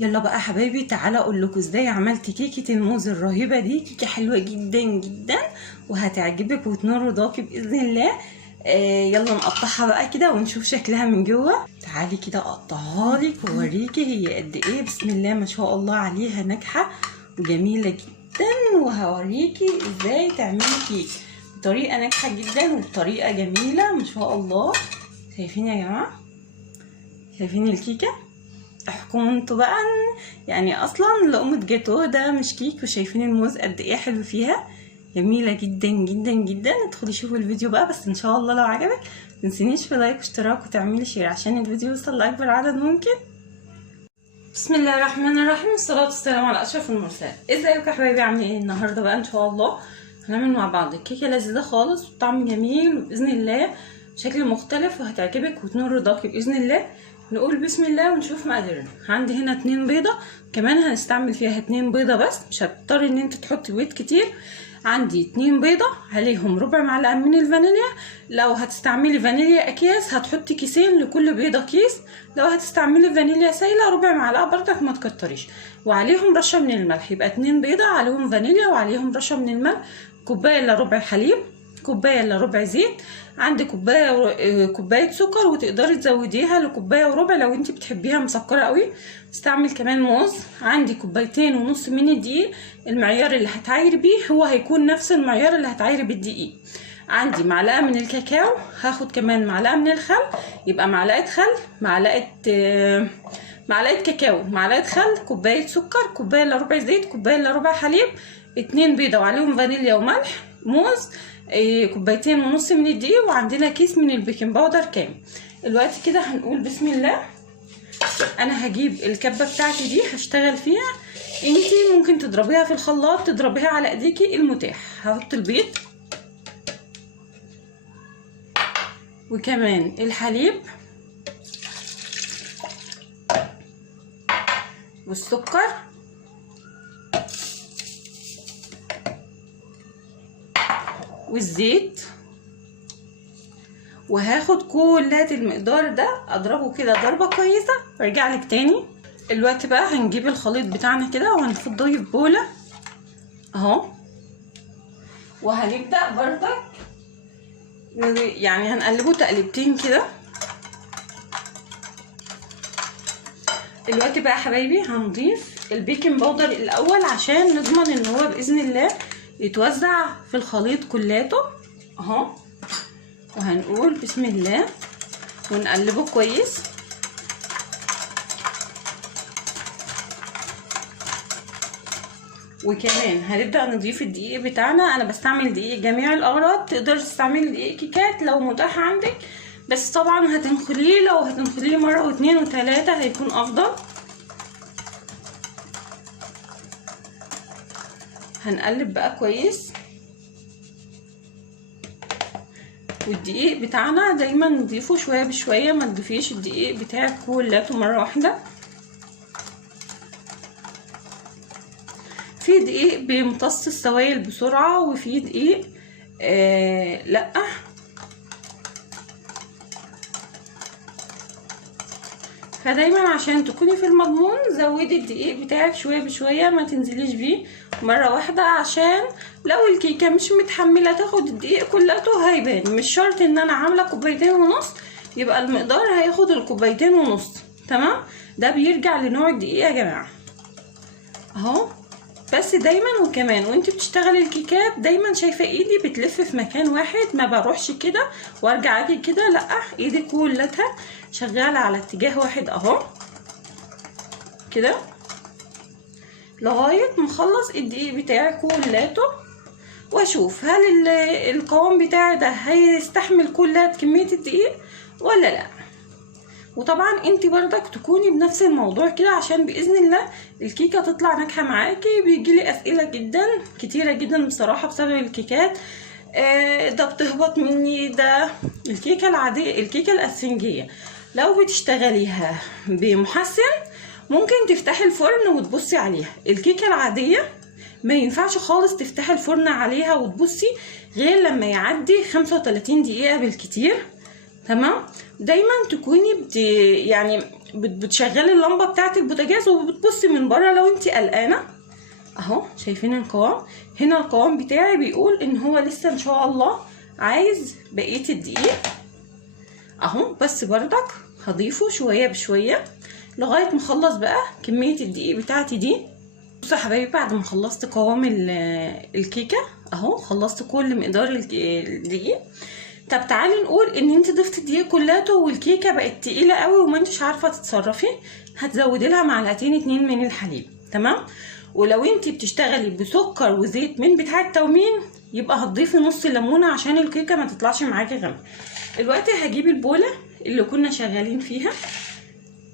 يلا بقى حبايبي، تعالى اقول لكم ازاي عملت كيكه الموز الرهيبه دي. كيكه حلوه جدا جدا وهتعجبك وتنور رضاكي باذن الله. يلا نقطعها بقى كده ونشوف شكلها من جوه. تعالي كده اقطعها لك واوريكي هي قد ايه. بسم الله ما شاء الله عليها، ناجحه وجميله جدا، وهوريكي ازاي تعملي كيك بطريقه ناجحه جدا وبطريقه جميله ما شاء الله. شايفين يا جماعه؟ شايفين الكيكه؟ احكموا انتوا بقى. يعني اصلا لقمة جاتوه ده مش كيك، وشايفين الموز قد ايه حلو فيها، جميله جدا جدا جدا. ادخلي شوفوا الفيديو بقى، بس ان شاء الله لو عجبك متنسينيش في لايك واشتراك وتعملي شير عشان الفيديو يوصل لاكبر عدد ممكن. بسم الله الرحمن الرحيم، والصلاه والسلام على اشرف المرسلين. ازيكم يا حبايبي؟ عاملين ايه النهارده بقى؟ ان شاء الله هنعمل مع بعض كيكه لذيذه خالص وطعم جميل باذن الله، شكل مختلف وهتعجبك وتنور رضاكي باذن الله. نقول بسم الله ونشوف مقاديرنا. عندي هنا 2 بيضه، كمان هنستعمل فيها 2 بيضه بس، مش هتضطري ان انت تحطي بيض كتير. عندي 2 بيضه عليهم ربع معلقه من الفانيليا. لو هتستعملي فانيليا اكياس هتحطي كيسين لكل بيضه كيس، لو هتستعملي فانيليا سايله ربع معلقه برضك، ما تكتريش. وعليهم رشه من الملح، يبقى 2 بيضه عليهم فانيليا وعليهم رشه من الملح. كوبايه الا ربع حليب، كوبايه الا ربع زيت. عندي كوبايه سكر، وتقدري تزوديها لكوبايه وربع لو انت بتحبيها مسكره قوي. استعمل كمان موز. عندي 2.5 كوباية من الدقيق، المعيار اللي هتعايري بيه هو هيكون نفس المعيار اللي هتعايري بالدقيق. عندي معلقه من الكاكاو، هاخد كمان معلقه من الخل، يبقى معلقه خل، معلقه كاكاو، معلقه خل، كوبايه سكر، كوبايه الا ربع زيت، كوبايه الا ربع حليب، 2 بيضه وعليهم فانيليا وملح، موز، 2.5 كوباية من الدقيق، وعندنا كيس من البيكنج باودر كامل. دلوقتي كده هنقول بسم الله. انا هجيب الكبه بتاعتي دي هشتغل فيها، انتي ممكن تضربيها في الخلاط، تضربيها على ايديكي المتاح. هحط البيض وكمان الحليب والسكر والزيت، وهاخد كل المقدار ده اضربه كده ضربه كويسه وارجع لك تاني. دلوقتي بقى هنجيب الخليط بتاعنا كده وهنفضيه في بوله اهو، وهنبدا بردك يعني هنقلبه تقليبتين كده. دلوقتي بقى يا حبايبي هنضيف البيكنج باودر الاول عشان نضمن ان هو باذن الله يتوزع في الخليط كلاته اهو. وهنقول بسم الله ونقلبه كويس. وكمان هنبدأ نضيف الدقيق بتاعنا. انا بستعمل دقيق جميع الاغراض، تقدري تستعملي دقيق كيكات لو متاح عندك، بس طبعا هتنخليه، لو هتنخليه مرة واثنين وثلاثة هيكون افضل. هنقلب بقى كويس. والدقيق بتاعنا دايما نضيفه شويه بشويه، ما تضيفيش الدقيق بتاعك كله مره واحده. في دقيق بيمتص السوائل بسرعه، وفي دقيق لا. فدايما عشان تكوني في المضمون زودي الدقيق بتاعك شويه بشويه، ما تنزليش بيه مره واحده، عشان لو الكيكه مش متحمله تاخد الدقيق كلته هيبان. مش شرط ان انا عامله 2.5 كوباية يبقى المقدار هياخد 2.5 كوباية، تمام؟ ده بيرجع لنوع الدقيق يا جماعه اهو. بس دايما وكمان وانت بتشتغلي الكيكات دايما شايفه ايدي بتلف في مكان واحد، ما بروحش كده وارجع اجي كده، لا، ايدي كلها شغاله على اتجاه واحد اهو كده لغايه ما اخلص الدقيق بتاعي كلته، واشوف هل القوام بتاعي ده هيستحمل كميه الدقيق ولا لا. وطبعا انت برضك تكوني بنفس الموضوع كده عشان باذن الله الكيكه تطلع ناجحه معاكي. بيجيلي اسئله جدا كتيره جدا بصراحه بسبب الكيكات، ده بتهبط مني، ده الكيكه العاديه، الكيكه الاسفنجيه لو بتشتغليها بمحسن ممكن تفتحي الفرن وتبصي عليها. الكيكه العاديه ما ينفعش خالص تفتحي الفرن عليها وتبصي غير لما يعدي 35 دقيقه بالكتير، تمام؟ دايما تكوني يعني بتشغلي اللمبه بتاعه البوتاجاز وبتبصي من بره لو انت قلقانه. اهو شايفين القوام؟ هنا القوام بتاعي بيقول ان هو لسه ان شاء الله عايز بقيه الدقيق اهو، بس بردك هضيفه شويه بشويه لغايه ما اخلص بقى كميه الدقيق بتاعتي دي. بصوا يا حبايبي، بعد ما خلصت قوام الكيكه اهو، خلصت كل مقدار الدقيق. طب تعالي نقول ان انت ضفتي الدقيق كلاته والكيكه بقت تقيله قوي وما انتش عارفه تتصرفي، هتزودي لها معلقتين 2 من الحليب. تمام؟ ولو انت بتشتغلي بسكر وزيت من بتاع التومين يبقى هتضيفي نص ليمونه عشان الكيكه ما تطلعش معاكي غامقه. دلوقتي هجيب البوله اللي كنا شغالين فيها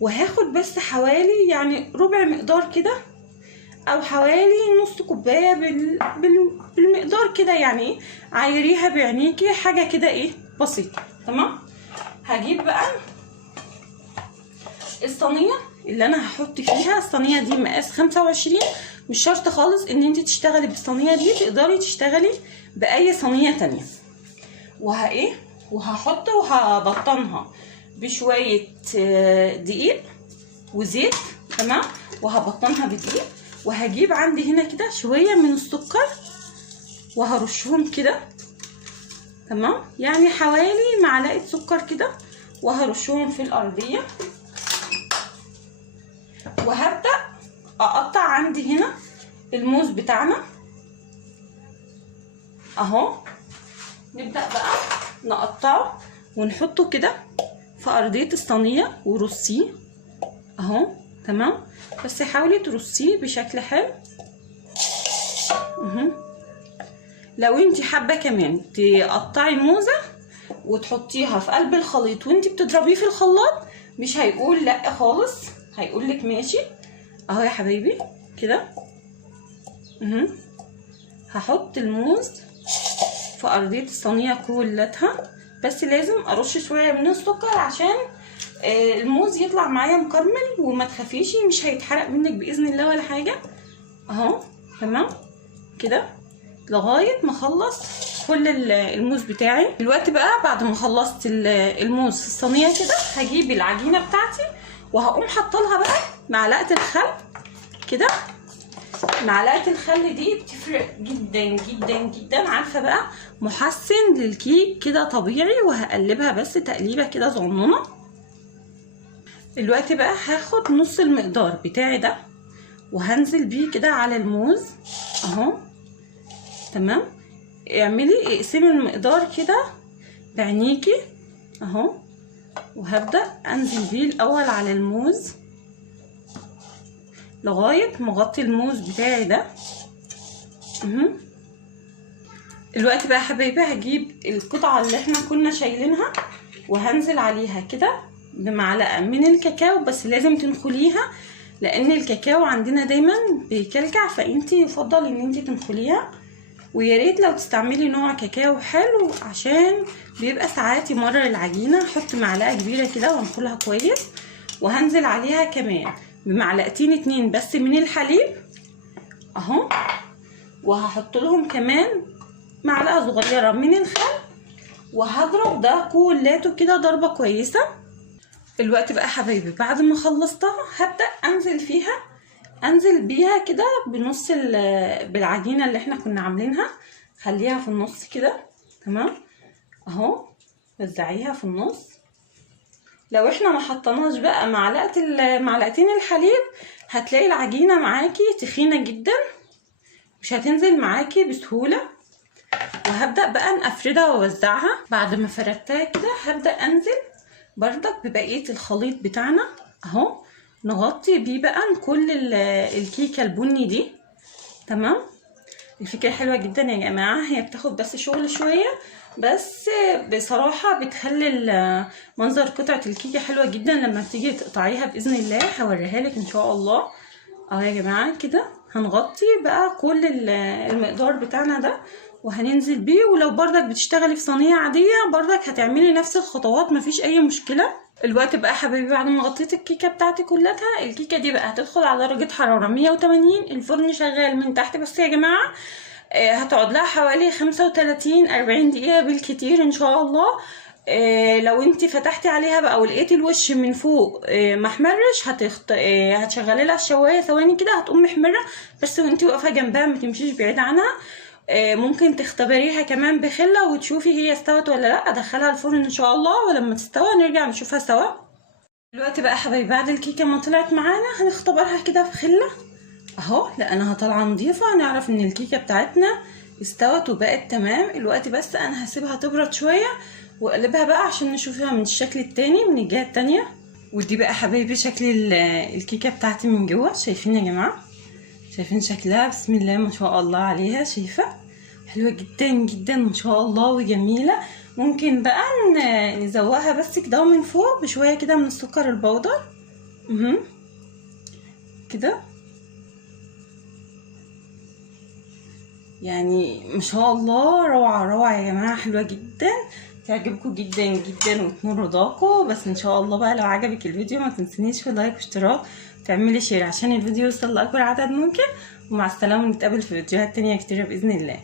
وهاخد بس حوالي يعني ربع مقدار كده او حوالي نص كوبايه بالمقدار كده، يعني عايريها بعينيكي حاجه كده ايه بسيطه. تمام؟ هجيب بقى الصينيه اللي انا هحط فيها. الصينيه دي مقاس 25، مش شرط خالص ان انت تشتغلي بالصينيه دي، تقدري تشتغلي باي صينيه تانية. وهحط وهبطنها بشويه دقيق وزيت. تمام؟ وهبطنها بدقيق، وهجيب عندي هنا كده شويه من السكر وهرشهم كده. تمام؟ يعني حوالي معلقه سكر كده وهرشهم في الارضيه. وهبدأ اقطع عندي هنا الموز بتاعنا اهو. نبدأ بقى نقطعه ونحطه كده في ارضية الصينية ورصيه اهو. تمام؟ بس حاولي ترصيه بشكل حلو. لو انت حابة كمان تقطعي موزة وتحطيها في قلب الخليط وانت بتضربيه في الخلاط مش هيقول لا خالص، هيقولك ماشي اهو يا حبايبي كده. هحط الموز في ارضيه الصينيه كلها، بس لازم ارش شويه من السكر عشان الموز يطلع معايا مكرمل، وما تخافيش مش هيتحرق منك باذن الله ولا حاجه اهو. تمام كده لغايه ما اخلص كل الموز بتاعي. دلوقتي بقى بعد ما خلصت الموز في الصينيه كده هجيب العجينه بتاعتي وهقوم حاطه بقى معلقه الخل كده. معلقه الخل دي بتفرق جدا جدا جدا، عارفه بقى، محسن للكيك كده طبيعي. وهقلبها بس تقليبه كده صغنونه. دلوقتي بقى هاخد نص المقدار بتاعي ده وهنزل بيه كده على الموز اهو. تمام؟ اعملي اقسمي المقدار كده بعينيكي اهو. وهبدأ انزل بيه الاول على الموز لغاية ما اغطي الموز بتاعي ده. دلوقتي بقى يا حبايبي هجيب القطعة اللي احنا كنا شايلينها وهنزل عليها كده بمعلقة من الكاكاو، بس لازم تنخليها لان الكاكاو عندنا دايما بيكلكع، فانتي يفضل ان انتي تنخليها. ويا ريت لو تستعملي نوع كاكاو حلو عشان بيبقى ساعات يمرر العجينه. احط معلقه كبيره كده وانخلها كويس، وهنزل عليها كمان بمعلقتين 2 بس من الحليب اهو. وهحط لهم كمان معلقه صغيره من الخل، وهضرب ده كلاته كده ضربه كويسه. الوقت بقى حبايبي بعد ما خلصتها هبدا انزل بيها كده بنص بالعجينه اللي احنا كنا عاملينها. خليها في النص كده. تمام اهو، وزعيها في النص. لو احنا ما حطيناش بقى معلقتين الحليب هتلاقي العجينه معاكي تخينه جدا، مش هتنزل معاكي بسهوله. وهبدا بقى افردها واوزعها. بعد ما فردتها كده هبدا انزل بردك ببقيه الخليط بتاعنا اهو، نغطي بيه بقى كل الكيكه البني دي. تمام؟ الفكره حلوه جدا يا جماعه، هي بتاخد بس شغل شويه، بس بصراحه بتخلي منظر قطعه الكيكه حلوه جدا لما بتيجي تقطعيها. باذن الله هوريها لك ان شاء الله اهو يا جماعه كده. هنغطي بقى كل المقدار بتاعنا ده وهننزل بيه. ولو بردك بتشتغلي في صينيه عاديه بردك هتعملي نفس الخطوات، مفيش اي مشكله. الوقت بقى حبايبي بعد ما غطيت الكيكه بتاعتي كلها، الكيكه دي بقى هتدخل على درجه حراره 180. الفرن شغال من تحت بس يا جماعه. هتقعد لها حوالي 35-40 دقيقه بالكتير ان شاء الله. لو انت فتحتي عليها بقى ولقيتي الوش من فوق محمرش، هتشغلي لها الشوايه ثواني كده هتقوم محمره، بس وانت واقفه جنبها ما تمشيش بعيد عنها. ممكن تختبريها كمان بخله وتشوفي هي استوت ولا لا. ادخلها الفرن ان شاء الله، ولما تستوى نرجع نشوفها سوا. دلوقتي بقى حبايبي بعد الكيكه ما طلعت معانا هنختبرها كده بخله اهو، لانها طالعه نضيفه، هنعرف ان الكيكه بتاعتنا استوت وبقت تمام. الوقت بس انا هسيبها تبرد شويه واقلبها بقى عشان نشوفها من الشكل التاني من الجهه التانيه. ودي بقى حبايبي شكل الكيكه بتاعتي من جوه، شايفين يا جماعه؟ شايفين شكلها؟ بسم الله ما شاء الله عليها، شايفه؟ حلوه جدا جدا ما شاء الله وجميله. ممكن بقى نزوقها بس كده من فوق بشويه كده من السكر البودر كده، يعني ما شاء الله روعه روعه يا جماعه، حلوه جدا، تعجبكم جدا جدا وتنور رضاكم. بس ان شاء الله بقى لو عجبك الفيديو ما تنسونيش في لايك واشتراك، تعملي شير عشان الفيديو يوصل لاكبر عدد ممكن. ومع السلامه، نتقابل في فيديوهات تانية كتيره باذن الله.